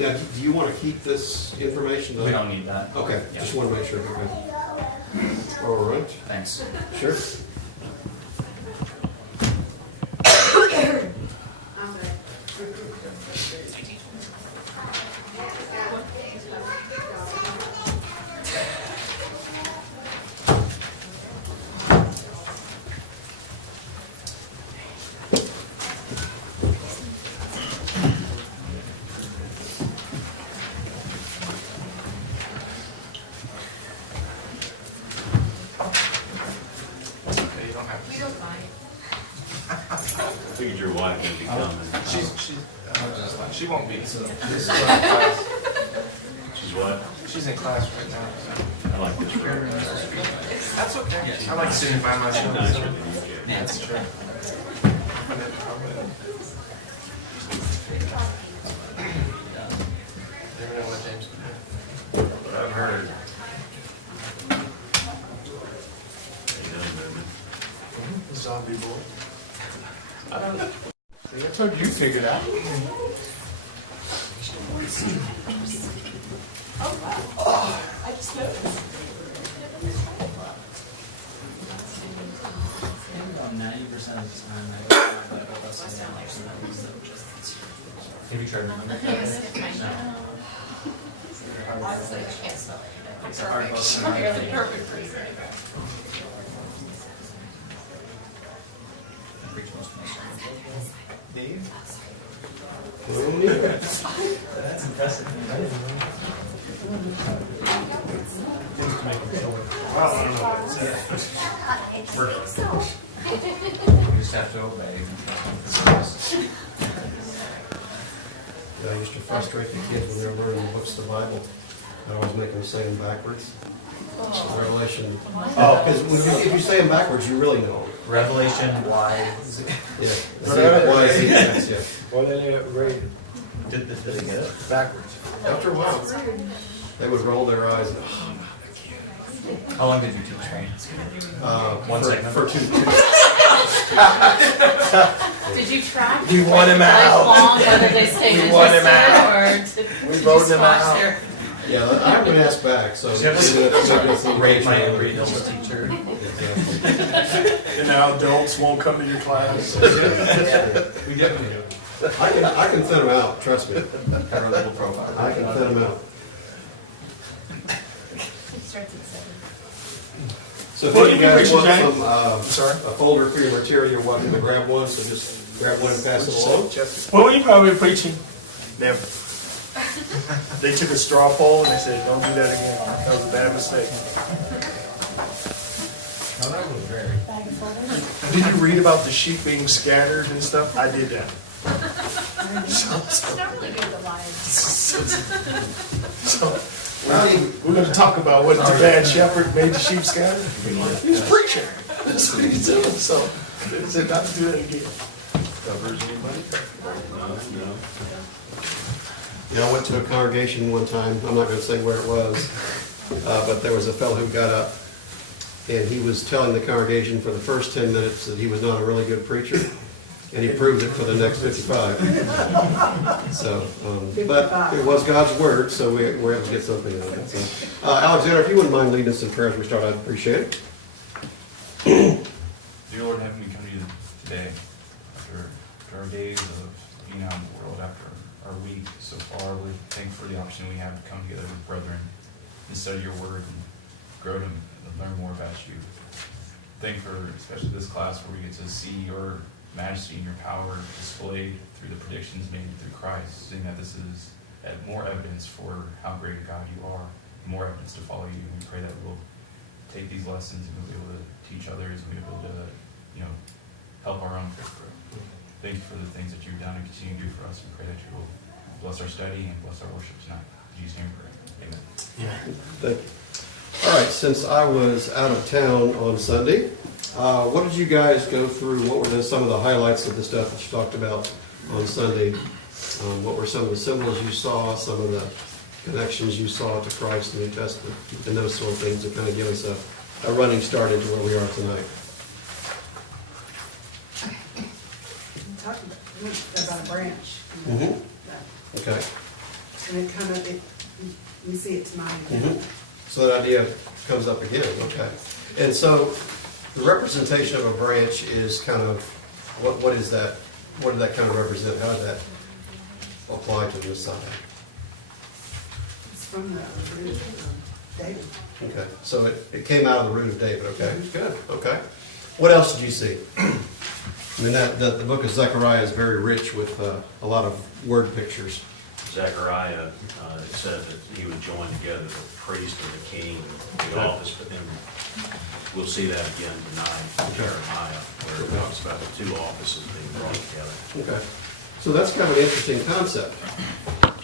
Yeah, do you want to keep this information? We don't need that. Okay, Yeah. just want to make sure. Okay. All right. Thanks. Sure. I figured your wife would be coming. She won't be. She's what? She's in class right now. So. I like this room. That's okay. I like sitting by myself. Nicer So. than you get. Yeah, that's true. Never know what James can do. But I've heard. You know, movement. Zombie boy. I told you figured out. I just noticed. About 90% of the time, I go to my Bible, that's the only person that reads them. Have you tried to remember that? Honestly, I can't spell it. It's a hard book. Perfect, perfect for you. I preach most of my sermons. Dave? That's impressive. Well, I don't know what it says. You just have to obey. I used to frustrate the kids when they were learning the books of the Bible. I always make them say them backwards. Revelation. Oh, because if you say them backwards, you really know. Revelation, why? Yeah. Why is it? Yeah. Well, then you read Did they get it? backwards. After a while, they would roll their eyes. And, How long did you teach me? 1 second. For two. Did you track? We want him out. Lifelong, whether they stay We want him interested, or did We you voted just him watch out. their? Yeah, I haven't asked back, so. Rate my Embry Hills teacher. And now adults won't come to your class. We definitely do. I can thin them out, trust me. Have a little profile. I can thin them out. It starts at 7. So Well, if you you can guys reach want it, some, Sorry. a folder for your material, you're welcome to grab one, so just grab one and pass it along. What were you probably preaching? Never. They took a straw poll and they said, don't do that again. That was a bad mistake. No, that was very. Did you read about the sheep being scattered and stuff? I did that. It's not really good at lions. So, we're going to talk about what the bad shepherd made the sheep scatter. He was preaching. That's what he's doing. So they said not to do that again. Covers anybody? No. Yeah, I went to a congregation one time, I'm not gonna say where it was, but there was a fellow who got up, and he was telling the congregation for the first 10 minutes that he was not a really good preacher, and he proved it for the next 55. So, but it was God's word, so we're able to get something out of it. So, Alexander, if you wouldn't mind leading us in prayer as we start, I'd appreciate it. Dear Lord, Heavenly, we come to you today after our days of being out in the world, after our week so far. We thank you for the opportunity we have to come together with brethren and study your word and grow to learn more about you. Thank you for especially this class where we get to see your majesty and your power displayed through the predictions made through Christ, seeing that this is more evidence for how great a God you are, more evidence to follow you. And we pray that we'll take these lessons and we'll be able to teach others and we'll be able to, help our own faith grow. Thank you for the things that you've done and continue to do for us. We pray that you will bless our study and bless our worship tonight. In Jesus' name we pray. Amen. All right, since I was out of town on Sunday, what did you guys go through? What were some of the highlights of the stuff that you talked about on Sunday? What were some of the symbols you saw, some of the connections you saw to Christ and the New Testament, and those sort of things to kind of give us a running start into where we are tonight? Talking about a branch. Mhm. Okay. And it kind of, we see it tonight again. Mhm. So that idea comes up again, okay. And so the representation of a branch is kind of, what is that? What did that kind of represent? How did that apply to the Messiah? It's from the root of David. Okay, so it came out of the root of David, okay, good, okay. What else did you see? I mean, the book of Zechariah is very rich with a lot of word pictures. Zechariah, it says that he would join together the priest and the king, the office, but then we'll see that again tonight in Jeremiah, where it talks about the two offices being brought together. Okay, so that's kind of an interesting concept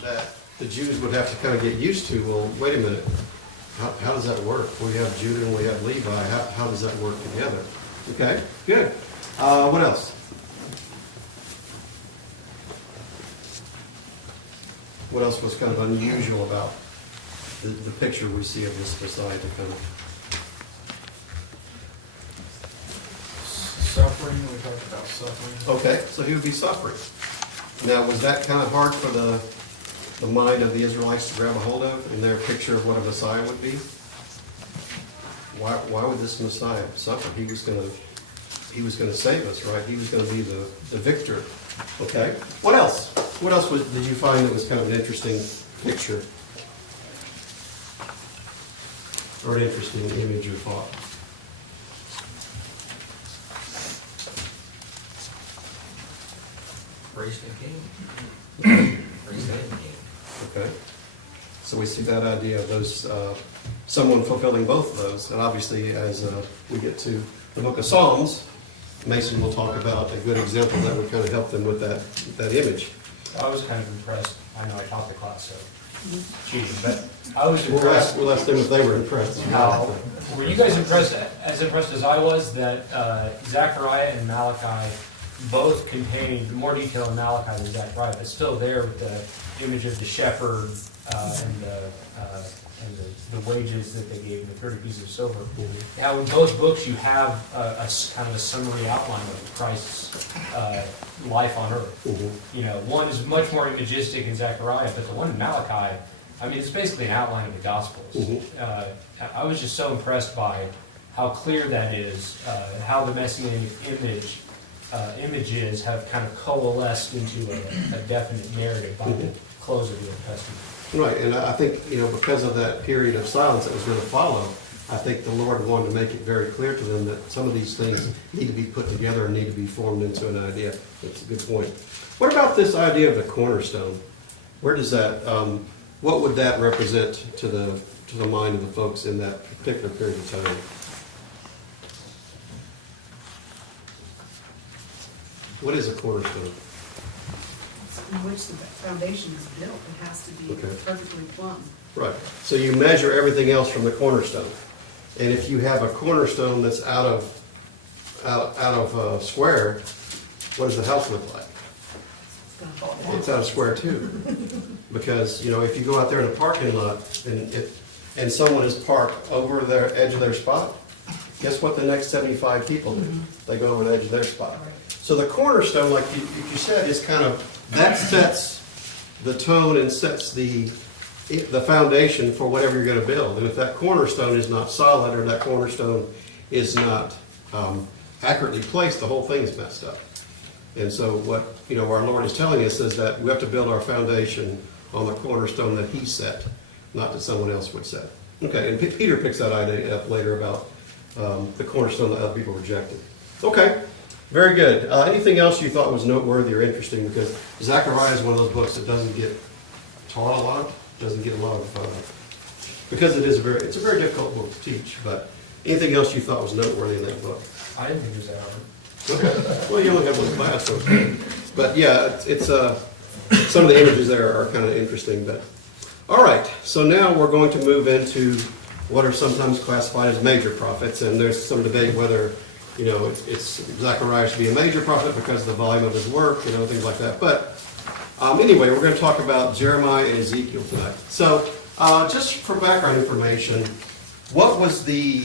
that the Jews would have to kind of get used to. Well, wait a minute, how does that work? We have Judah and we have Levi. How does that work together? Okay, good. What else? What else was kind of unusual about the picture we see of this Messiah to come? Suffering, we talked about suffering. Okay, so he would be suffering. Now, was that kind of hard for the mind of the Israelites to grab a hold of in their picture of what a Messiah would be? Why would this Messiah suffer? He was going to save us, right? He was going to be the victor. Okay. What else? What else did you find that was kind of an interesting picture? Or an interesting image or thought? Priest and king. Priest and king. Okay. So we see that idea of those, someone fulfilling both of those. And obviously, as we get to the book of Psalms, Mason will talk about a good example that would kind of help them with that image. I was kind of impressed. I know I taught the class, so cheating, but I was We'll impressed. ask them if they were impressed. How, were you guys impressed as I was that Zechariah and Malachi both contained more detail in Malachi than Zechariah, but still there with the image of the shepherd and the wages that they gave, and the 30 pieces of silver. Now, in both books, you have a kind of a summary outline of Christ's life on earth. Mhm. You know, one is much more imagistic in Zechariah, but the one in Malachi, I mean, it's basically an outline of the Gospels. Mhm. I was just so impressed by how clear that is, how the messianic images have kind of coalesced into a definite narrative by the close of the Old Testament. Right, and I think, because of that period of silence that was going to follow, I think the Lord wanted to make it very clear to them that some of these things need to be put together and need to be formed into an idea. That's a good point. What about this idea of the cornerstone? Where does that, what would that represent to the mind of the folks in that particular period of time? What is a cornerstone? In which the foundation is built, it has to be Okay. perfectly plumb. Right. So you measure everything else from the cornerstone. And if you have a cornerstone that's out of square, what does the house look like? It's gonna fall down. It's out of square too. Because, if you go out there in a parking lot and someone is parked over the edge of their spot, guess what the next 75 people do? They go over the edge of their spot. So the cornerstone, like you said, is kind of, that sets the tone and sets the foundation for whatever you're going to build. And if that cornerstone is not solid or that cornerstone is not accurately placed, the whole thing is messed up. And so what our Lord is telling us is that we have to build our foundation on the cornerstone that He set, not that someone else would set. Okay, and Peter picks that idea up later about the cornerstone that other people rejected. Okay. Very good. Anything else you thought was noteworthy or interesting? Because Zechariah is one of those books that doesn't get taught a lot, doesn't get a lot of, because it's a very difficult book to teach. But anything else you thought was noteworthy in that book? I didn't think it was that hard. Okay. Well, you only have one class, so it's good. But yeah, it's some of the images there are kind of interesting. But all right, so now we're going to move into what are sometimes classified as major prophets, and there's some debate whether it's Zechariah should be a major prophet because of the volume of his work, things like that. But anyway, we're going to talk about Jeremiah and Ezekiel tonight. So just for background information, what was the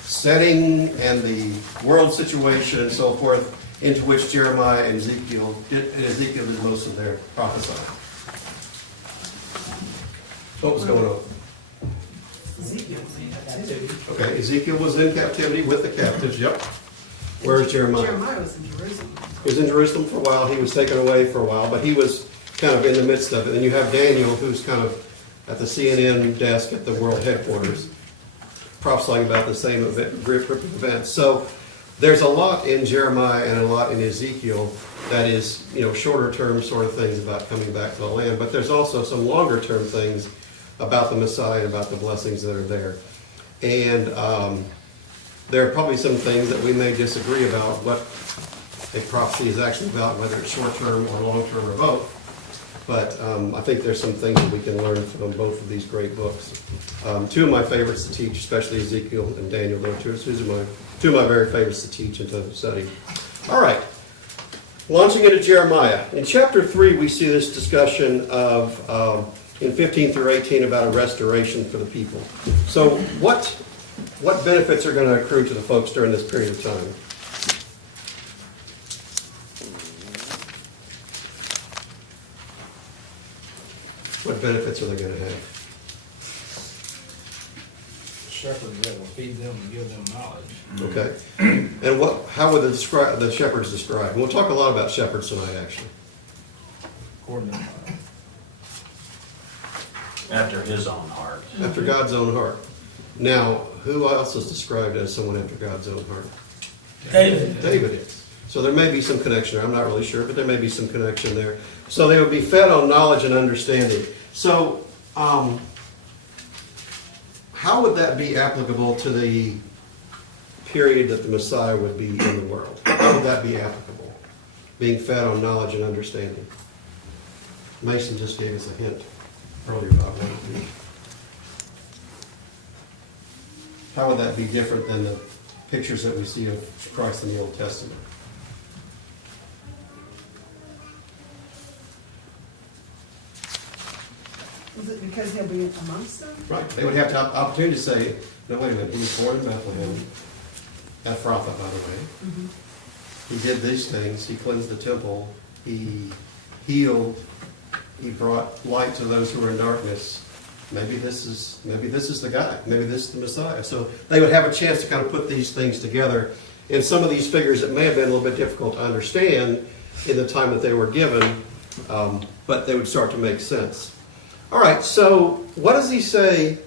setting and the world situation and so forth into which Jeremiah and Ezekiel did most of their prophesying? What was going on? Ezekiel was in captivity. Okay, Ezekiel was in captivity with the captives, yep. Where's Jeremiah? Jeremiah was in Jerusalem. He was in Jerusalem for a while, he was taken away for a while, but he was kind of in the midst of it. And you have Daniel, who's kind of at the CNN desk at the world headquarters, prophesying about the same group of events. So there's a lot in Jeremiah and a lot in Ezekiel that is, shorter term sort of things about coming back to the land, but there's also some longer term things about the Messiah and about the blessings that are there. And there are probably some things that we may disagree about what a prophecy is actually about, whether it's short term or long term or both. But I think there's some things that we can learn from both of these great books. Two of my favorites to teach, especially Ezekiel and Daniel, those are two of my very favorites to teach and to study. All right, launching into Jeremiah. In chapter 3, we see this discussion of, in 15 through 18, about a restoration for the people. So what benefits are going to accrue to the folks during this period of time? What benefits are they going to have? Shepherds that will feed them and give them knowledge. Okay. And how would the shepherds describe? We'll talk a lot about shepherds tonight, actually. According to After his own heart. After God's own heart. Now, who else is described as someone after God's own heart? David. David is. So there may be some connection there. I'm not really sure, but there may be some connection there. So they would be fed on knowledge and understanding. So, how would that be applicable to the period that the Messiah would be in the world? How would that be applicable? Being fed on knowledge and understanding. Mason just gave us a hint earlier about what it would be. How would that be different than the pictures that we see of Christ in the Old Testament? Was it because he'll be amongst them? Right. They would have the opportunity to say, no, wait a minute, he was born in Bethlehem, Ephrathah, by the way. Mm-hmm. He did these things. He cleansed the temple. He healed. He brought light to those who were in darkness. Maybe this is the guy. Maybe this is the Messiah. So they would have a chance to kind of put these things together. And some of these figures that may have been a little bit difficult to understand in the time that they were given, but they would start to make sense. All right, so what does he say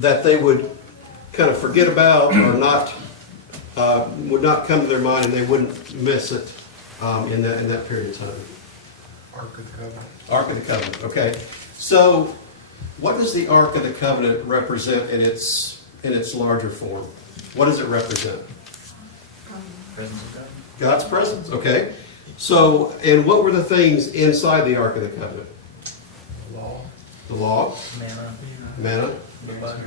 that they would kind of forget about or not, would not come to their mind and they wouldn't miss it in that period of time? Ark of the Covenant. Ark of the Covenant, okay. So what does the Ark of the Covenant represent in its larger form? What does it represent? Presence of God. God's presence, okay. So, and what were the things inside the Ark of the Covenant? Law. The law, Manna. manna, The bud.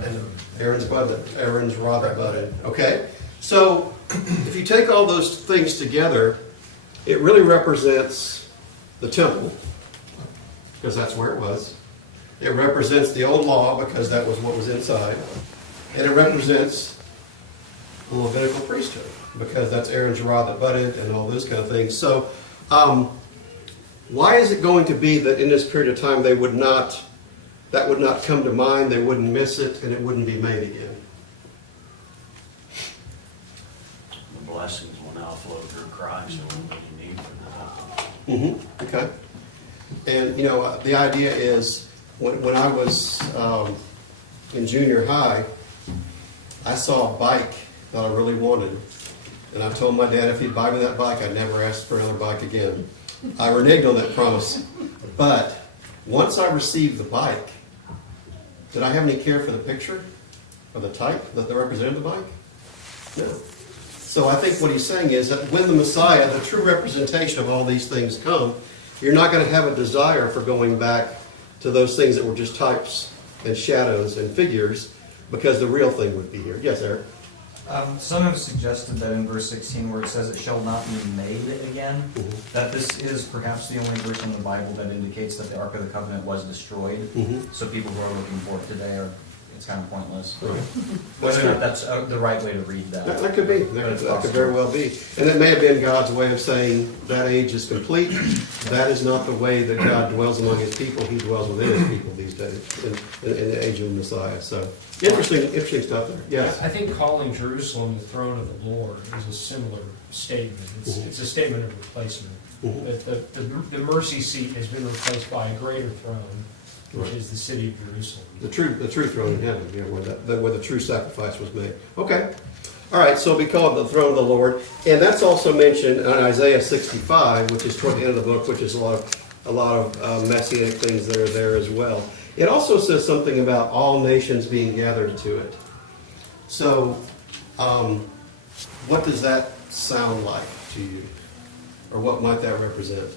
Aaron's rod that budded. Okay, so if you take all those things together, it really represents the temple, because that's where it was. It represents the old law, because that was what was inside. And it represents the Levitical priesthood, because that's Aaron's rod that budded and all those kind of things. So why is it going to be that in this period of time that would not come to mind, they wouldn't miss it, and it wouldn't be made again? The blessings will now flow through Christ, or what you need for the temple. Okay. And, the idea is, when I was in junior high, I saw a bike that I really wanted. And I told my dad if he'd buy me that bike, I'd never ask for another bike again. I reneged on that promise. But once I received the bike, did I have any care for the picture or the type that represented the bike? No. So I think what he's saying is that when the Messiah, the true representation of all these things come, you're not going to have a desire for going back to those things that were just types and shadows and figures, because the real thing would be here. Yes, Eric? Some have suggested that in verse 16 where it says it shall not be made again, that this is perhaps the only verse in the Bible that indicates that the Ark of the Covenant was destroyed. So people who are looking for it today are it's kind of pointless. Right. Whether or not that's the right way to read that. That could be, that could very well be. And it may have been God's way of saying that age is complete. That is not the way that God dwells among his people. He dwells within his people these days in the age of the Messiah. So interesting stuff there. Yes. I think calling Jerusalem the throne of the Lord is a similar statement. It's a statement of replacement. That the mercy seat has been replaced by a greater throne, which is the city of Jerusalem. The true throne in heaven, yeah, where the true sacrifice was made. Okay. All right, so we call it the throne of the Lord. And that's also mentioned in Isaiah 65, which is toward the end of the book, which is a lot of messianic things that are there as well. It also says something about all nations being gathered to it. So, what does that sound like to you? Or what might that represent?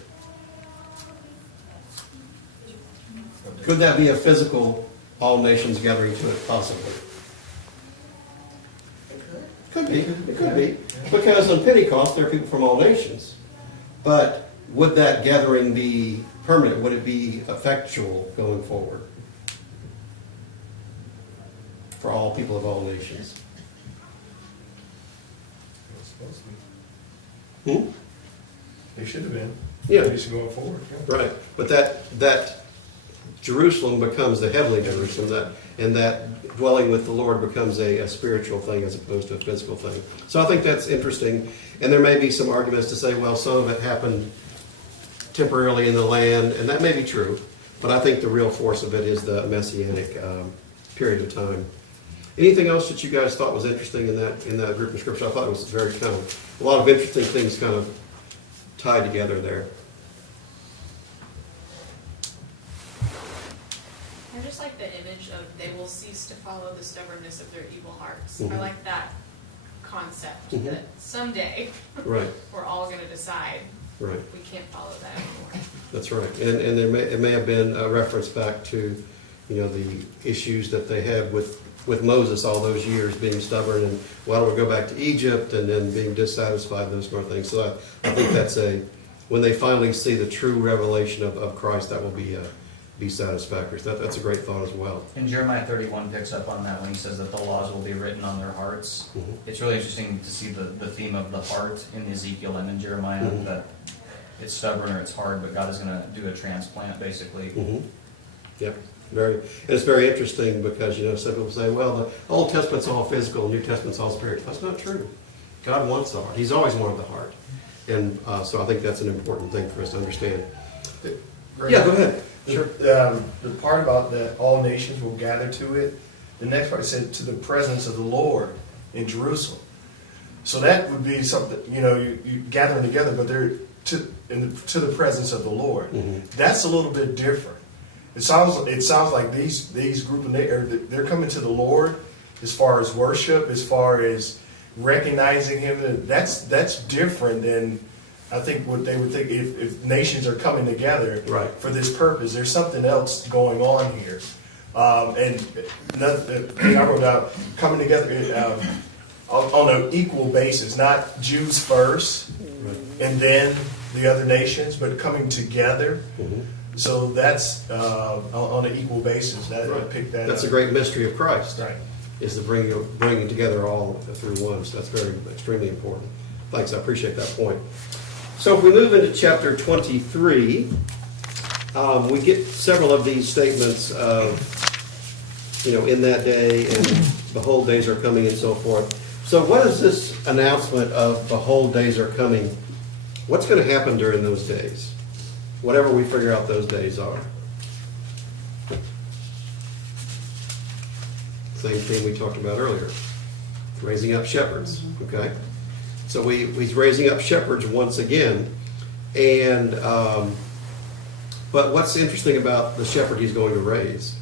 Could that be a physical all nations gathering to it, possibly? Could be. It could be. Because on Pentecost, there are people from all nations. But would that gathering be permanent? Would it be effectual going forward? For all people of all nations. It's supposed to be. Hmm? They should have been. Yeah. At least going forward. Yeah. Right. But that Jerusalem becomes the heavenly Jerusalem, and that dwelling with the Lord becomes a spiritual thing as opposed to a physical thing. So I think that's interesting. And there may be some arguments to say, well, some of it happened temporarily in the land, and that may be true. But I think the real force of it is the messianic period of time. Anything else that you guys thought was interesting in that group of scripture? I thought it was very kind of a lot of interesting things kind of tied together there. I just like the image of they will cease to follow the stubbornness of their evil hearts. Mhm. I like that concept Mhm. that someday Right, we're all going to decide right. we can't follow that anymore. That's right. And it may have been a reference back to, the issues that they had with Moses all those years being stubborn and why don't we go back to Egypt and then being dissatisfied and those sort of things. So I think that's when they finally see the true revelation of Christ, that will be satisfactory. That's a great thought as well. And Jeremiah 31 picks up on that when he says that the laws will be written on their hearts. Mhm. It's really interesting to see the theme of the heart in Ezekiel and in Jeremiah, Mhm. that it's stubborn or it's hard, but God is going to do a transplant, basically. Mm-hmm. Yep. And it's very interesting because, some people say, well, the Old Testament's all physical, New Testament's all spiritual. That's not true. God wants the heart. He's always wanted the heart. And so I think that's an important thing for us to understand. Yeah, go ahead. Sure. The part about that all nations will gather to it, the next part said to the presence of the Lord in Jerusalem. So that would be something, you gathering together, but they're to the presence of the Lord. Mhm. That's a little bit different. It sounds like these group of they're coming to the Lord as far as worship, as far as recognizing Him. That's different than I think what they would think if nations are coming together Right. for this purpose. There's something else going on here, and I wrote out coming together on an equal basis, not Jews first Right. and then the other nations, but coming together. Mhm. So that's on an equal basis. I picked that That's up. a great mystery of Christ. Right. Is the bringing together all through one. So that's very extremely important. Thanks, I appreciate that point. So if we move into chapter 23, we get several of these statements of, in that day and behold, days are coming and so forth. So what is this announcement of behold, days are coming? What's going to happen during those days? Whatever we figure out those days are. Same thing we talked about earlier. Raising up shepherds, okay? So he's raising up shepherds once again. And, but what's interesting about the shepherd he's going to raise?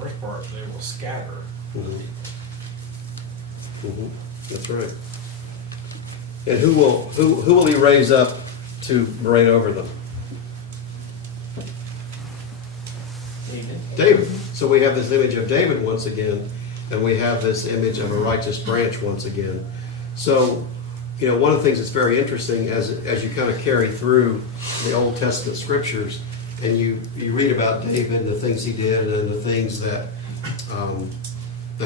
First part, they will scatter. Mhm. Mhm. That's right. And who will he raise up to reign over them? David. So we have this image of David once again, and we have this image of a righteous branch once again. So, one of the things that's very interesting as you kind of carry through the Old Testament scriptures and you read about David and the things he did and the things that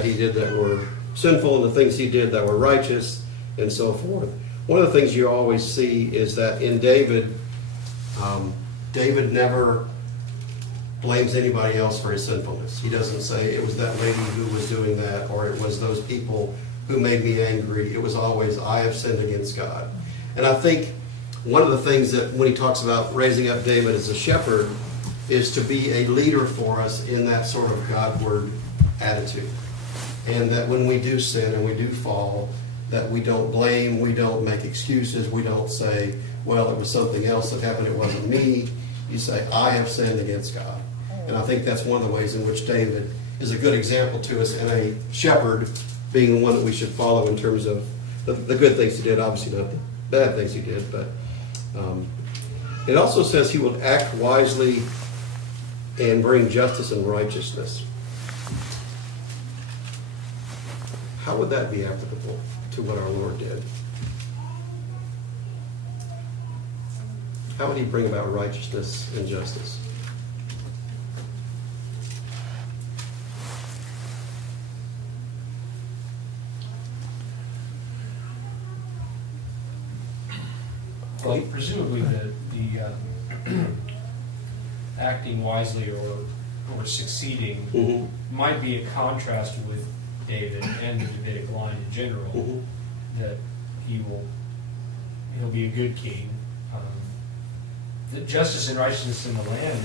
he did that were sinful and the things he did that were righteous and so forth. One of the things you always see is that in David, David never blames anybody else for his sinfulness. He doesn't say it was that lady who was doing that, or it was those people who made me angry. It was always, I have sinned against God. And I think one of the things that when he talks about raising up David as a shepherd is to be a leader for us in that sort of Godward attitude. And that when we do sin and we do fall, that we don't blame, we don't make excuses, we don't say, well, it was something else that happened, it wasn't me. You say, I have sinned against God. And I think that's one of the ways in which David is a good example to us, and a shepherd being the one that we should follow in terms of the good things he did, obviously not the bad things he did, but it also says he will act wisely and bring justice and righteousness. How would that be applicable to what our Lord did? How would he bring about righteousness and justice? Well, presumably the acting wisely or succeeding Mm-hmm. might be a contrast with David and the Davidic line in general, Mhm. that he'll be a good king. The justice and righteousness in the land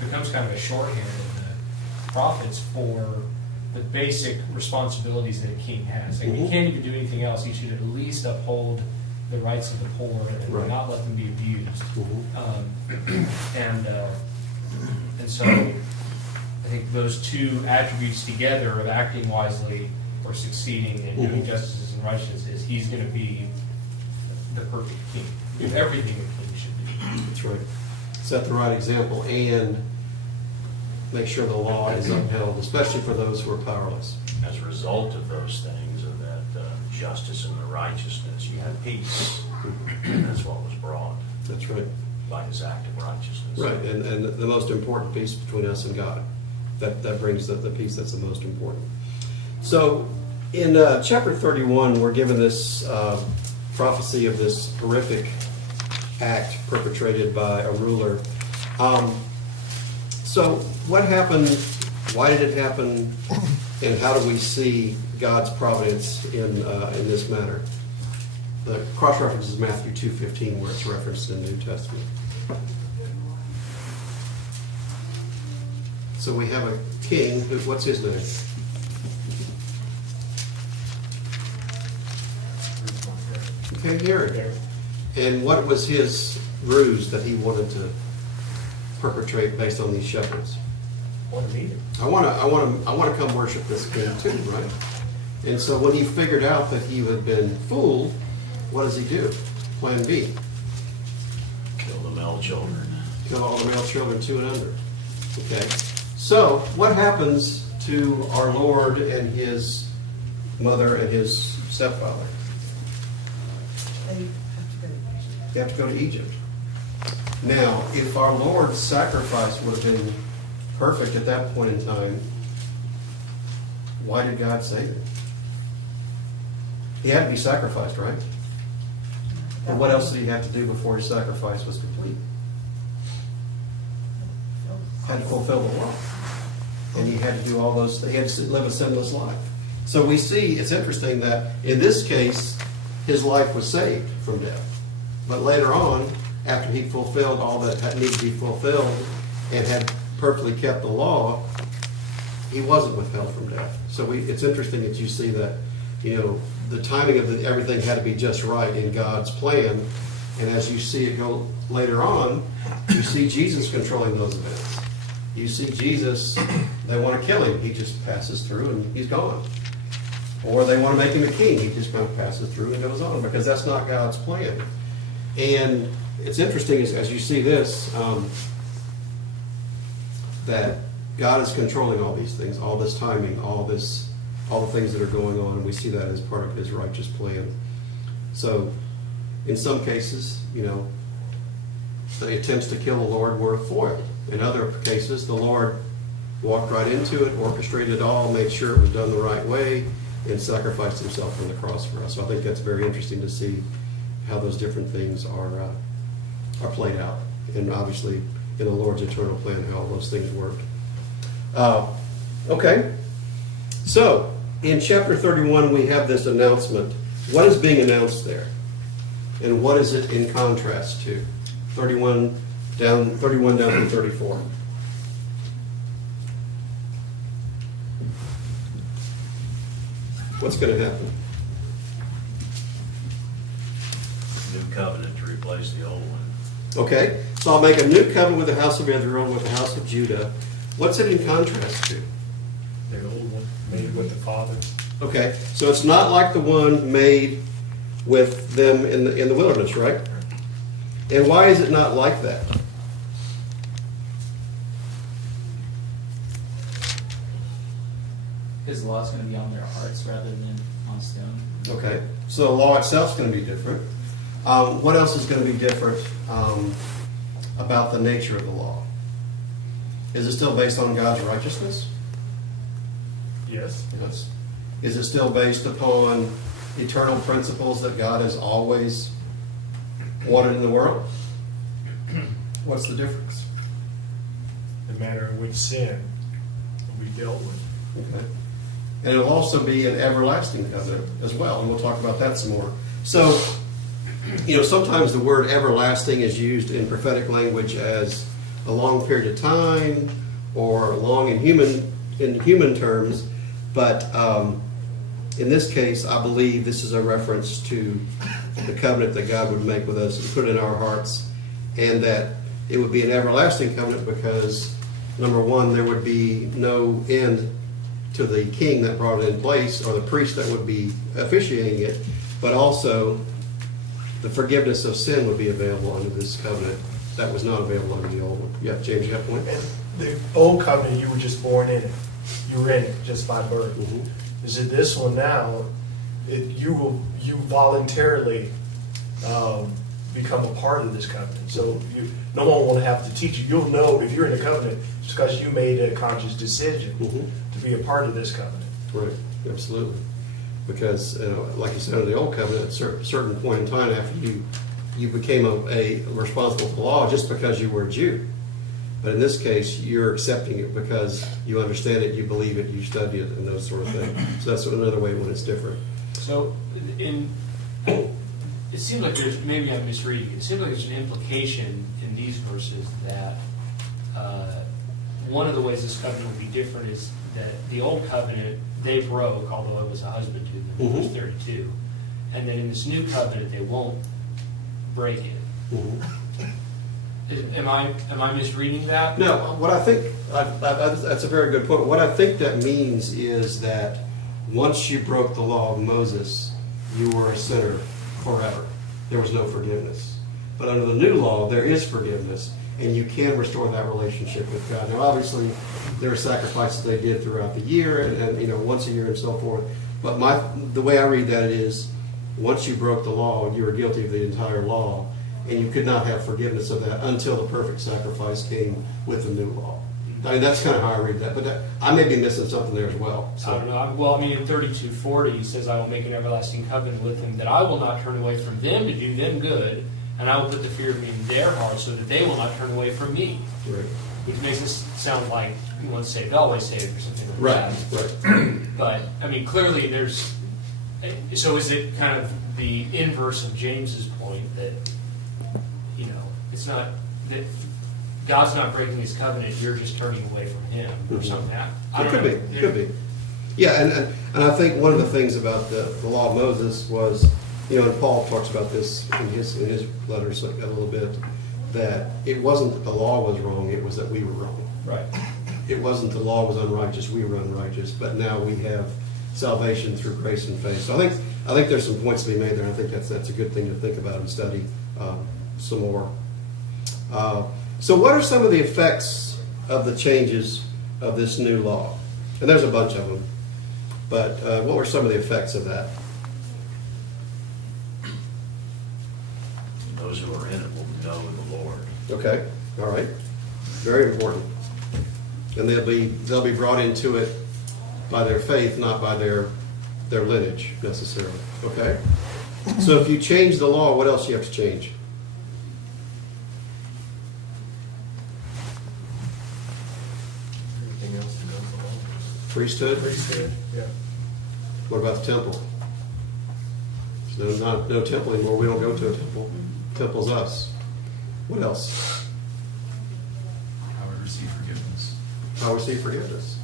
becomes kind of a shorthand in the prophets for the basic responsibilities that a king has. Like, he Mhm. can't even do anything else. He should at least uphold the rights of the poor and Right. not let them be abused. Mhm. And so I think those two attributes together of acting wisely or succeeding and doing Mhm. justice and righteousness, he's going to be the perfect king. Do everything a king should be. That's right. Set the right example and make sure the law is upheld, especially for those who are powerless. As a result of those things, of that justice and the righteousness, you have peace. And that's what was brought That's right. by his act of righteousness. Right, and the most important piece between us and God. That brings the piece that's the most important. So in chapter 31, we're given this prophecy of this horrific act perpetrated by a ruler. So what happened, why did it happen, and how do we see God's providence in this matter? The cross-reference is Matthew 2:15, where it's referenced in the New Testament. So we have a king, what's his name? Okay, Herod. And what was his ruse that he wanted to perpetrate based on these shepherds? I want to come worship this king too, right? And so when he figured out that he had been fooled, what does he do? Plan B. Kill the male children. Kill all the male children 2 and under. Okay. So what happens to our Lord and his mother and his stepfather? They have to go to Egypt. They have to go to Egypt. Now, if our Lord's sacrifice would have been perfect at that point in time, why did God save him? He had to be sacrificed, right? But what else did he have to do before his sacrifice was complete? Had to fulfill the law. And he had to do all those, he had to live a sinless life. So we see, it's interesting that in this case, his life was saved from death. But later on, after he fulfilled all that needed to be fulfilled and had perfectly kept the law, he wasn't withheld from death. So it's interesting that you see that, the timing of everything had to be just right in God's plan. And as you see it go later on, you see Jesus controlling those events. You see Jesus, they want to kill him. He just passes through and he's gone. Or they want to make him a king. He just kind of passes through and goes on, because that's not God's plan. And it's interesting as you see this, that God is controlling all these things, all this timing, all the things that are going on, and we see that as part of his righteous plan. So in some cases, the attempts to kill the Lord were foiled. In other cases, the Lord walked right into it, orchestrated it all, made sure it was done the right way, and sacrificed himself on the cross for us. So I think that's very interesting to see how those different things are played out. And obviously, in the Lord's eternal plan, how all those things work. Okay. So, in chapter 31, we have this announcement. What is being announced there? And what is it in contrast to? 31 down to 34. What's going to happen? New covenant to replace the old one. Okay, so I'll make a new covenant with the house of Israel and with the house of Judah. What's it in contrast to? The old one, made with the fathers. Okay, so it's not like the one made with them in the wilderness, right? And why is it not like that? Because the law's gonna be on their hearts rather than on stone. Okay, so the law itself is going to be different. What else is going to be different about the nature of the law? Is it still based on God's righteousness? Yes. Yes. Is it still based upon eternal principles that God has always wanted in the world? What's the difference? The manner in which sin will be dealt with. Okay. And it'll also be an everlasting covenant as well, and we'll talk about that some more. So, sometimes the word everlasting is used in prophetic language as a long period of time or long in human terms, but in this case, I believe this is a reference to the covenant that God would make with us and put in our hearts, and that it would be an everlasting covenant because, number one, there would be no end to the king that brought it in place or the priest that would be officiating it, but also the forgiveness of sin would be available under this covenant that was not available under the old one. Yeah, James, you have a point? And the old covenant, you were just born in it. You were in it just by birth. Mhm. Is it this one now? You voluntarily become a part of this covenant. So no one will have to teach you. You'll know if you're in a covenant, it's because you made a conscious decision Mhm. to be a part of this covenant. Right, absolutely. Because, like you said, under the old covenant, at a certain point in time after you became a responsible for the law just because you were a Jew. But in this case, you're accepting it because you understand it, you believe it, you study it, and those sort of things. So that's another way when it's different. So, it seems like there's, maybe I'm misreading it, it seems like there's an implication in these verses that one of the ways this covenant will be different is that the old covenant, they broke, although it was a husband to them, in verse 32. And then in this new covenant, they won't break it. Am I misreading that? No, what I think, that's a very good point. What I think that means is that once you broke the law of Moses, you were a sinner forever. There was no forgiveness. But under the new law, there is forgiveness, and you can restore that relationship with God. Now, obviously, there are sacrifices they did throughout the year, and once a year and so forth. But the way I read that is, once you broke the law, you were guilty of the entire law, and you could not have forgiveness of that until the perfect sacrifice came with the new law. I mean, that's kind of how I read that, but I may be missing something there as well. I don't know. Well, I mean, in 32:40, he says, I will make an everlasting covenant with them, that I will not turn away from them to do them good, and I will put the fear of me in their hearts, so that they will not turn away from me. Right. Which makes us sound like once saved, always saved, or something like that. Right. But, I mean, clearly there's... So is it kind of the inverse of James's point that, it's not... that God's not breaking his covenant, you're just turning away from him, or something? I It don't could know. be. It could be. Yeah, and I think one of the things about the law of Moses was, and Paul talks about this in his letters a little bit, that it wasn't that the law was wrong, it was that we were wrong. Right. It wasn't the law was unrighteous, we were unrighteous, but now we have salvation through grace and faith. So I think there's some points to be made there, and I think that's a good thing to think about and study some more. So what are some of the effects of the changes of this new law? And there's a bunch of them, but what were some of the effects of that? those who are in it will know the Lord. Okay, all right, very important. And they'll be brought into it by their faith, not by their lineage necessarily, okay? So if you change the law, what else do you have to change? Everything else that goes along. Priesthood? Priesthood, yeah. What about the temple? There's no temple anymore, we don't go to a temple. Temple's us. What else? How we receive forgiveness. How we receive forgiveness.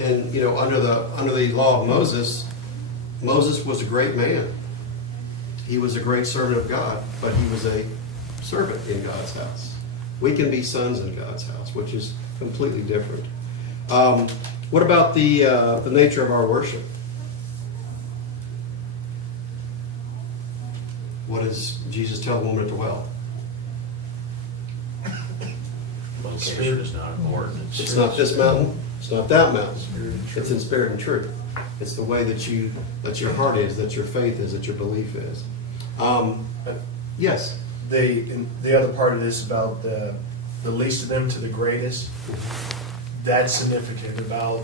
And, you know, under the law of Moses, Moses was a great man. He was a great servant of God, but he was a servant in God's house. We can be sons in God's house, which is completely different. What about the nature of our worship? What does Jesus tell the woman at the well? Location is not important. It's not this mountain. It's not that mountain. It's in spirit and truth. It's the way that your heart is, that your faith is, that your belief is. Yes. The other part of this about the least of them to the greatest, that's significant about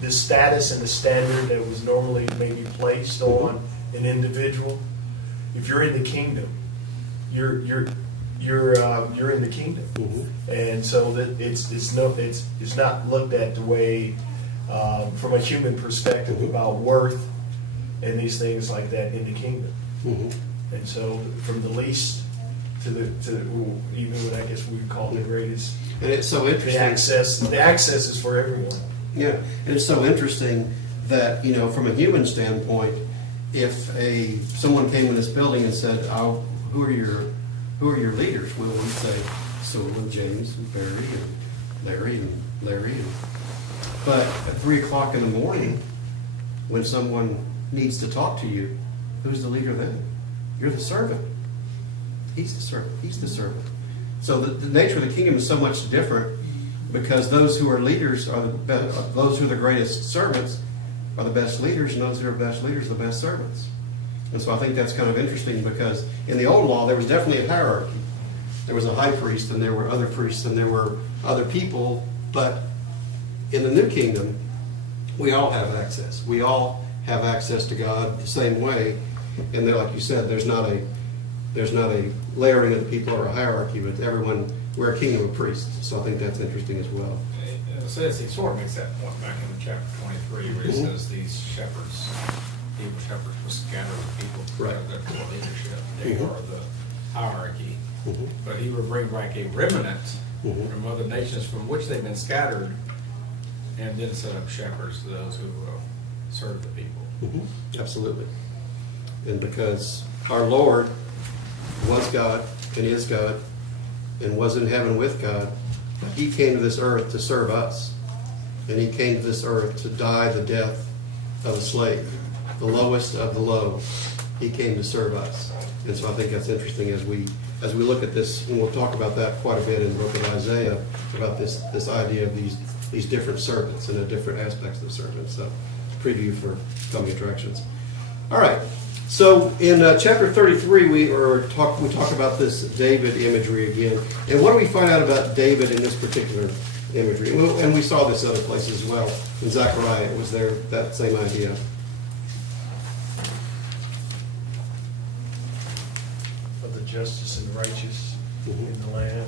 the status and the standard that was normally maybe placed on an individual. If you're in the kingdom, you're in the kingdom, and so that it's not looked at the way from a human perspective about worth and these things like that in the kingdom. And so from the least to even what I guess we would call the greatest. And it's so interesting. The access is for everyone. Yeah, and it's so interesting that, you know, from a human standpoint, if someone came in this building and said, "Oh, who are your leaders?" We would say Sullivan, James, and Barry, and Larry, and Larry. But at 3:00 in the morning, when someone needs to talk to you, who's the leader then? You're the servant. He's the servant. He's the servant. So the nature of the kingdom is so much different, because those who are leaders are those who are the greatest servants are the best leaders, and those who are best leaders are the best servants. And so I think that's kind of interesting, because in the old law there was definitely a hierarchy. There was a high priest, and there were other priests, and there were other people. But in the new kingdom, we all have access. We all have access to God the same way. And there, like you said, there's not a layering of the people or a hierarchy, but everyone, we're a kingdom of priests. So I think that's interesting as well. It says, he sort of makes that point back in chapter 23, where he says these shepherds, evil shepherds, will scatter the people. Right. That's the leadership. They are the hierarchy. Mhm. But he will bring back a remnant Mhm. from other nations from which they've been scattered, and then set up shepherds, those who serve the people. Absolutely. And because our Lord was God and is God and was in heaven with God, he came to this earth to serve us. And he came to this earth to die the death of a slave, the lowest of the low. He came to serve us. And so I think that's interesting as we look at this, and we'll talk about that quite a bit in the book of Isaiah, about this idea of these different servants and the different aspects of the servants. So preview for coming attractions. All right. So in chapter 33, we talk about this David imagery again. And what do we find out about David in this particular imagery? And we saw this other places as well. In Zechariah, it was there, that same idea. Of the justice and righteous in the land.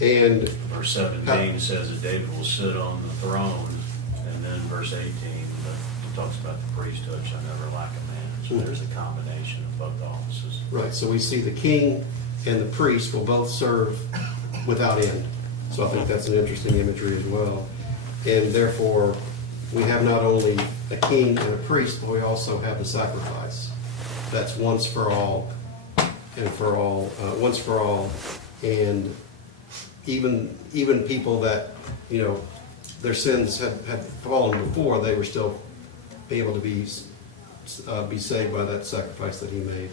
And Verse 17 says that David will sit on the throne, and then verse 18, it talks about the priesthood shall never lack a man. So there's a combination of both offices. right, so we see the king and the priest will both serve without end. So I think that's an interesting imagery as well. And therefore, we have not only a king and a priest, but we also have the sacrifice. That's once for all, and for all, once for all, and even people that, you know, their sins had fallen before, they were still able to be saved by that sacrifice that he made.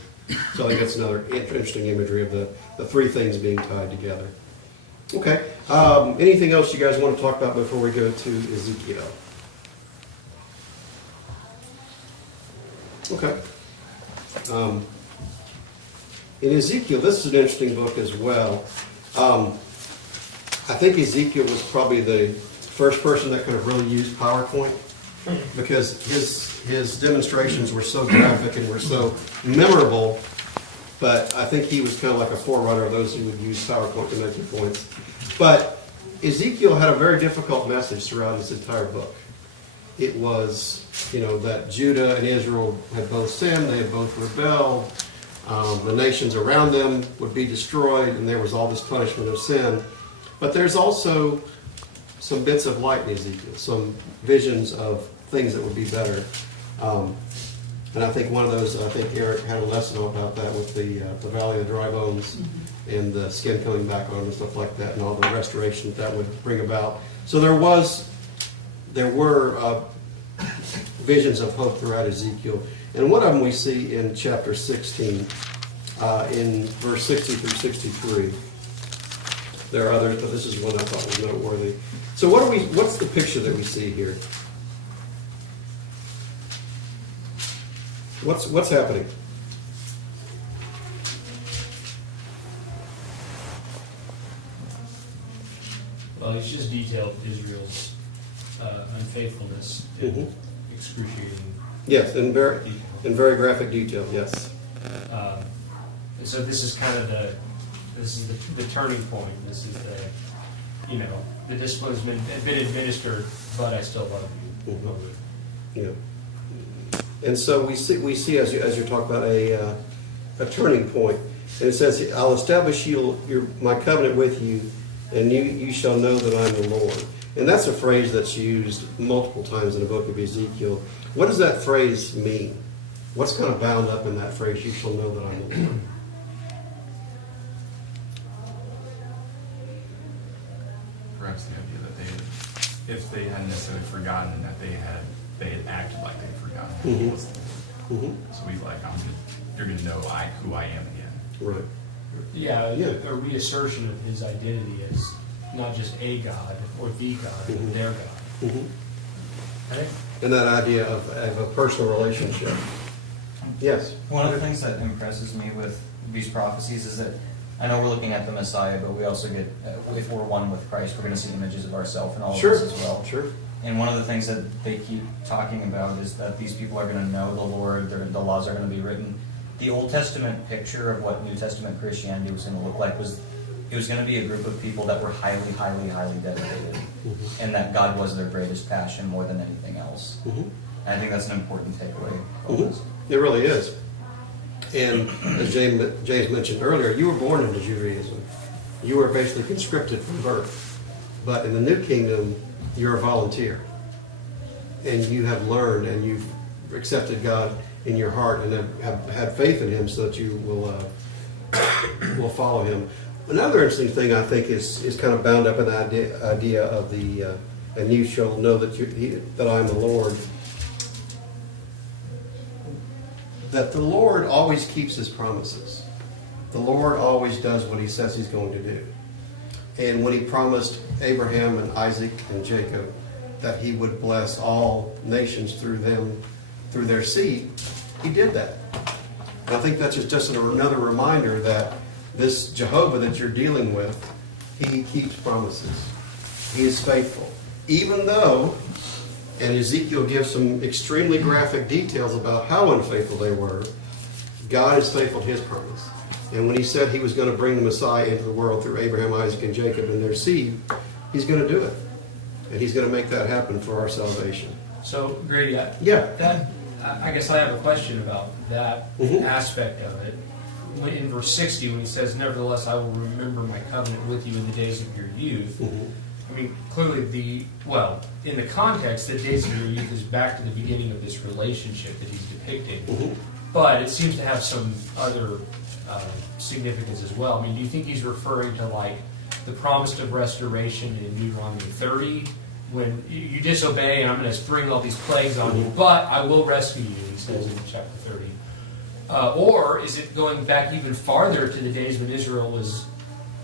So I think that's another interesting imagery of the three things being tied together. Okay. Anything else you guys want to talk about before we go to Ezekiel? Okay. In Ezekiel, this is an interesting book as well. I think Ezekiel was probably the first person that kind of really used PowerPoint because his demonstrations were so graphic and were so memorable, but I think he was kind of like a forerunner of those who would use PowerPoint to make their points. But Ezekiel had a very difficult message throughout his entire book. It was, that Judah and Israel had both sinned, they had both rebelled, the nations around them would be destroyed, and there was all this punishment of sin. But there's also some bits of light in Ezekiel, some visions of things that would be better. And I think one of those, I think Eric had a lesson about that with the Valley of the Dry Bones and the skin coming back on and stuff like that, and all the restoration that would bring about. So there were visions of hope throughout Ezekiel. And one of them we see in chapter 16, in verse 60 through 63. There are others, but this is one I thought was noteworthy. So what's the picture that we see here? What's happening? Well, he's just detailed Israel's unfaithfulness in Mhm. excruciating Yes, in very detail. graphic detail, yes. And so this is kind of the turning point. This is the discipline has been administered, but I still love you. Mhm. Yeah. And so we see as you're talking about a turning point. And it says, I'll establish my covenant with you, and you shall know that I'm the Lord. And that's a phrase that's used multiple times in the book of Ezekiel. What does that phrase mean? What's kind of bound up in that phrase, you shall know that I'm the Lord? Perhaps the idea that if they hadn't necessarily forgotten, that they had acted like they'd forgotten. Mhm. What's the Lord. Mhm. So he's like, you're gonna know who I am again. Right. Yeah, Yeah. a reassertion of his identity as not just a God or the God, Mhm. but their God. Mhm. Okay? And that idea of a personal relationship. Yes. One of the things that impresses me with these prophecies is that I know we're looking at the Messiah, but we also get, if we're one with Christ, we're going to see images of ourselves and all Sure. of this as well. Sure. And one of the things that they keep talking about is that these people are going to know the Lord, the laws are going to be written. The Old Testament picture of what New Testament Christianity was going to look like was it was going to be a group of people that were highly, highly, highly dedicated, Mhm. and that God was their greatest passion more than anything else. Mhm. And I think that's an important takeaway from Mhm. this. It really is. And as James mentioned earlier, you were born into Judaism. You were basically conscripted from birth. But in the New Kingdom, you're a volunteer. And you have learned and you've accepted God in your heart and have had faith in Him so that you will follow Him. Another interesting thing I think is kind of bound up in the idea of and you shall know that I am the Lord. That the Lord always keeps His promises. The Lord always does what He says He's going to do. And when He promised Abraham and Isaac and Jacob that He would bless all nations through them, through their seed, He did that. And I think that's just another reminder that this Jehovah that you're dealing with, He keeps promises. He is faithful. Even though, and Ezekiel gives some extremely graphic details about how unfaithful they were, God is faithful to His promise. And when He said He was going to bring the Messiah into the world through Abraham, Isaac, and Jacob and their seed, He's going to do it. And He's going to make that happen for our salvation. So, Grady, I guess I have a question about that Mhm. aspect of it. In verse 60, when he says, "Nevertheless, I will remember my covenant with you in the days of your youth," Mhm. I mean, clearly in the context, the days of your youth is back to the beginning of this relationship that he's depicting. Mhm. But it seems to have some other significance as well. I mean, do you think he's referring to like the promise of restoration in Deuteronomy 30, when you disobey and I'm going to bring all these plagues on you, but I will rescue you, he says in chapter 30. Or is it going back even farther to the days when Israel was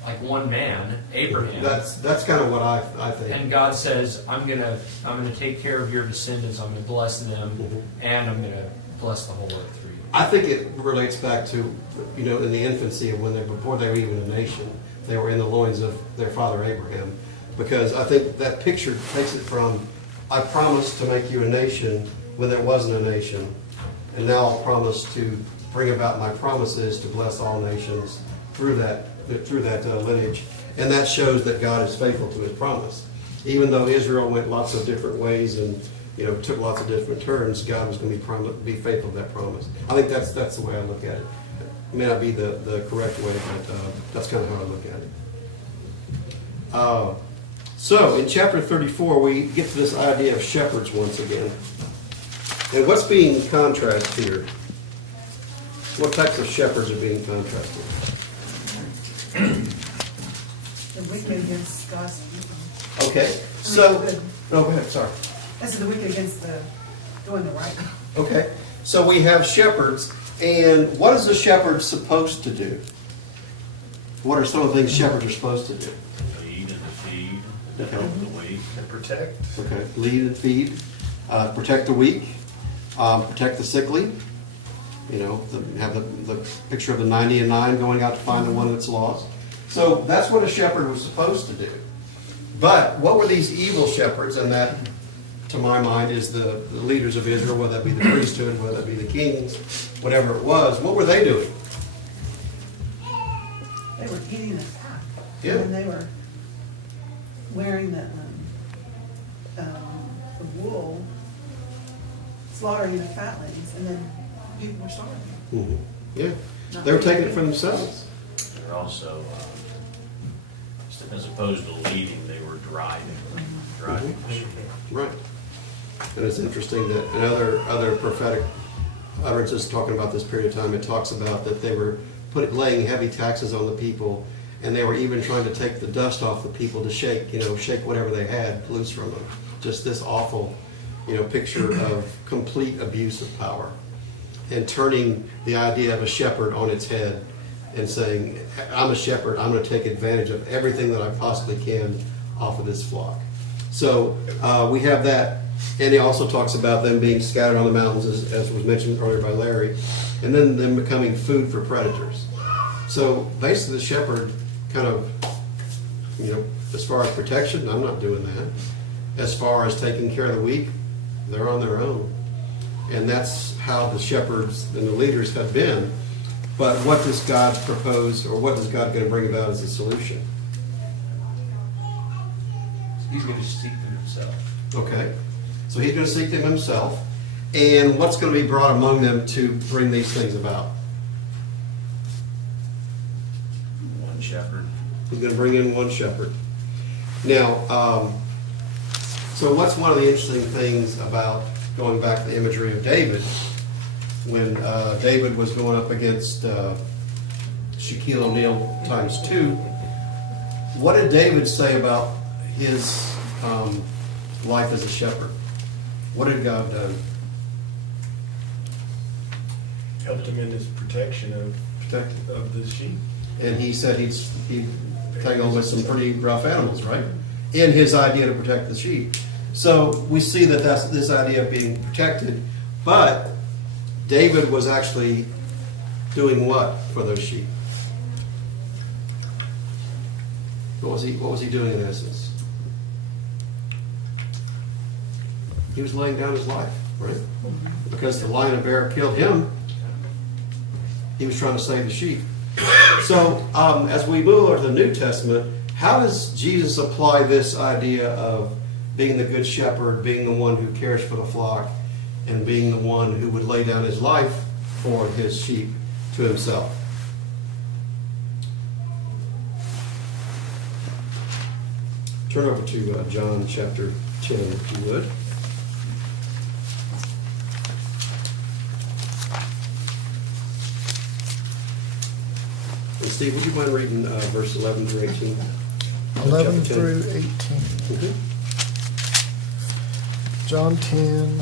like one man, Abraham? That's kind of what I think. And God says, I'm gonna take care of your descendants. I'm gonna bless them, Mhm. and I'm gonna bless the whole earth through you. I think it relates back to, you know, in the infancy of before they were even a nation, they were in the loins of their father Abraham. Because I think that picture takes it from, I promised to make you a nation when there wasn't a nation, and now I'll promise to bring about my promises to bless all nations through that lineage. And that shows that God is faithful to his promise. Even though Israel went lots of different ways and, you know, took lots of different turns, God was going to be faithful to that promise. I think that's the way I look at it. It may not be the correct way, but that's kind of how I look at it. So in chapter 34, we get to this idea of shepherds once again. And what's being contrasted here? What types of shepherds are being contrasted? The wicked against God's people. Okay, so, oh, go ahead, sorry. That's the wicked against the doing the right. Okay, so we have shepherds, and what is a shepherd supposed to do? What are some of the things shepherds are supposed to do? Lead and to feed, to Okay. help the weak. And protect. Okay, lead and feed, protect the weak, protect the sickly. You know, have the picture of the 90 and 9 going out to find the one that's lost. So that's what a shepherd was supposed to do. But what were these evil shepherds? And that, to my mind, is the leaders of Israel, whether that be the priesthood, whether that be the kings, whatever it was. What were they doing? They were eating the fat. Yeah. And they were wearing the wool, slaughtering the fatlings, and then people were starving. Mm-hmm. Yeah, they were taking it for themselves. They're also, as opposed to leading, they were driving the sheep. Right. And it's interesting that in other prophetic utterances talking about this period of time, it talks about that they were laying heavy taxes on the people, and they were even trying to take the dust off the people to shake whatever they had loose from them. Just this awful, picture of complete abuse of power, and turning the idea of a shepherd on its head and saying, I'm a shepherd, I'm going to take advantage of everything that I possibly can off of this flock. So we have that, and he also talks about them being scattered on the mountains, as was mentioned earlier by Larry, and then them becoming food for predators. So basically the shepherd kind of, as far as protection, I'm not doing that. As far as taking care of the weak, they're on their own. And that's how the shepherds and the leaders have been. But what does God propose, or what is God going to bring about as a solution? He's going to seek them himself. Okay. So he's going to seek them himself. And what's going to be brought among them to bring these things about? One shepherd. He's going to bring in one shepherd. Now, so what's one of the interesting things about going back to the imagery of David, when David was going up against Shaquille O'Neal times 2, what did David say about his life as a shepherd? What had God done? Helped him in his protection of the sheep. And he said he'd tangled with some pretty rough animals, right? In his idea to protect the sheep. So we see that that's this idea of being protected, but David was actually doing what for those sheep? What was he doing in essence? He was laying down his life, right? Because the lion and bear killed him, he was trying to save the sheep. So as we move over to the New Testament, how does Jesus apply this idea of being the good shepherd, being the one who cares for the flock, and being the one who would lay down his life for his sheep to himself? Turn over to John chapter 10, if you would. And Steve, would you mind reading verse 11 through 18? 11 Chapter 10. through 18. Mhm. John 10,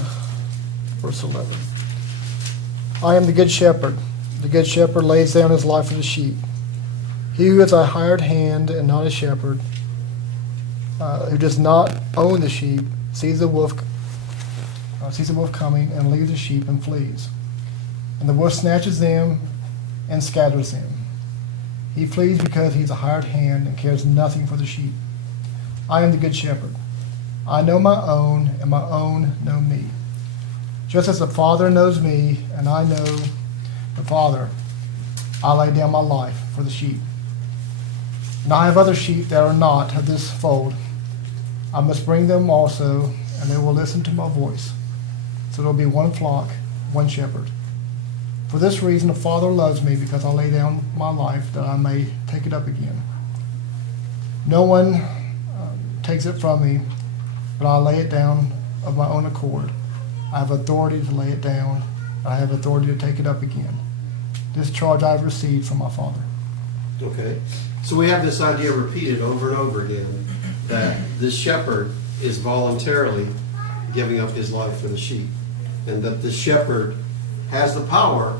verse 11. I am the good shepherd. The good shepherd lays down his life for the sheep. He who is a hired hand and not a shepherd, who does not own the sheep, sees the wolf coming and leaves the sheep and flees. and the wolf snatches them and scatters them. He flees because he's a hired hand and cares nothing for the sheep. I am the good shepherd. I know my own, and my own know me. Just as the Father knows me, and I know the Father, I lay down my life for the sheep. And I have other sheep that are not of this fold. I must bring them also, and they will listen to my voice. So there will be one flock, one shepherd. For this reason the Father loves me, because I lay down my life that I may take it up again. No one takes it from me, but I lay it down of my own accord. I have authority to lay it down, and I have authority to take it up again. This charge I have received from my Father. Okay, so we have this idea repeated over and over again, that this shepherd is voluntarily giving up his life for the sheep, and that the shepherd has the power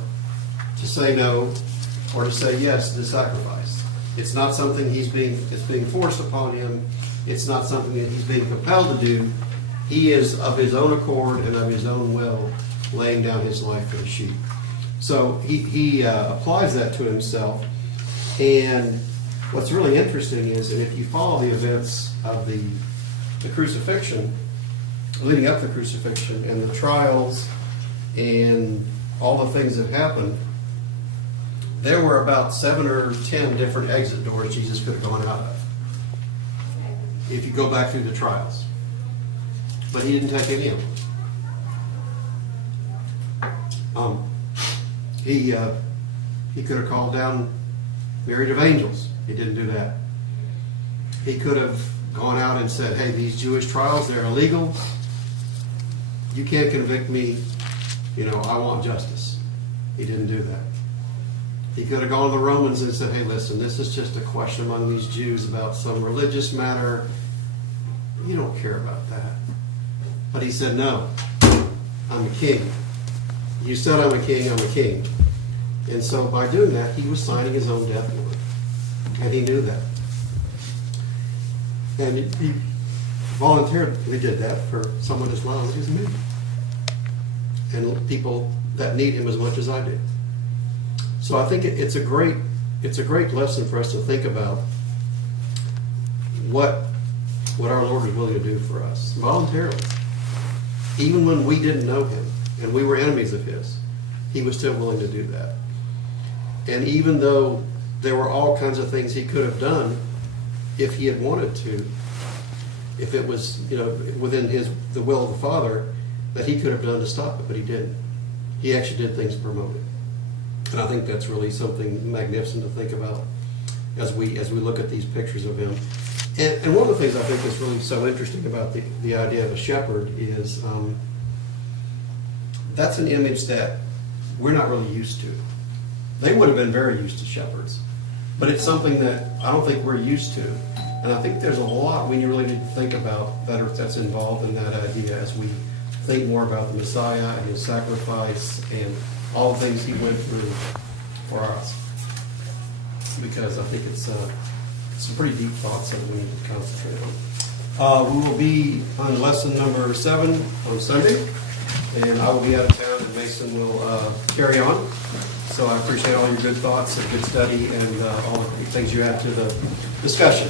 to say no or to say yes to the sacrifice. It's not something it's being forced upon him. It's not something that he's being compelled to do. He is of his own accord and of his own will laying down his life for the sheep. So he applies that to himself. And what's really interesting is, and if you follow the events of the crucifixion, leading up to the crucifixion, and the trials, and all the things that happened, there were about 7 or 10 different exit doors Jesus could have gone out of, if you go back through the trials. But he didn't take any of them. He could have called down myriad of angels. He didn't do that. He could have gone out and said, hey, these Jewish trials, they're illegal. You can't convict me. I want justice. He didn't do that. He could have gone to the Romans and said, hey, listen, this is just a question among these Jews about some religious matter. You don't care about that. But he said, no, I'm a king. You said I'm a king, I'm a king. And so by doing that, he was signing his own death warrant. And he knew that. And he voluntarily did that for someone as loud as me. And people that need him as much as I do. So I think it's a great lesson for us to think about what our Lord is willing to do for us voluntarily. Even when we didn't know him and we were enemies of his, he was still willing to do that. And even though there were all kinds of things he could have done if he had wanted to, if it was within the will of the Father, that he could have done to stop it, but he didn't. He actually did things to promote it. And I think that's really something magnificent to think about as we look at these pictures of him. And one of the things I think is really so interesting about the idea of a shepherd is that's an image that we're not really used to. They would have been very used to shepherds, but it's something that I don't think we're used to. And I think there's a lot we really need to think about that's involved in that idea as we think more about the Messiah and his sacrifice and all the things he went through for us. Because I think it's some pretty deep thoughts that we need to concentrate on. We will be on lesson number 7 on Sunday, and I will be out of town, and Mason will carry on. So I appreciate all your good thoughts and good study and all the things you add to the discussion.